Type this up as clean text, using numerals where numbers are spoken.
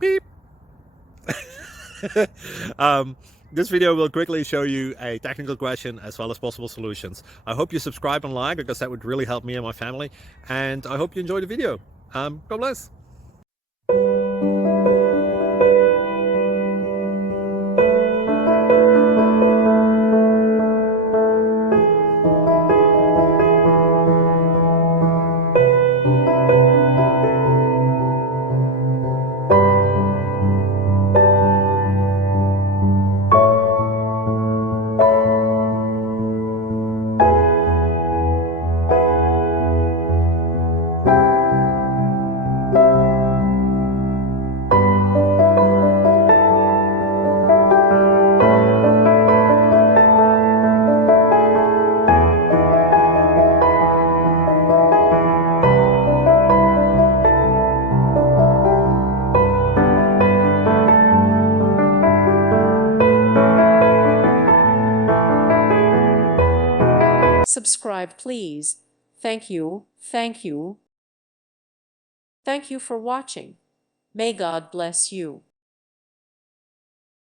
Beep. um, this video will quickly show you a technical question as well as possible solutions. I hope you subscribe and like, because that would really help me and my family. And I hope you enjoy the video. God bless. Subscribe, please. Thank you. Thank you. Thank you for watching. May God bless you.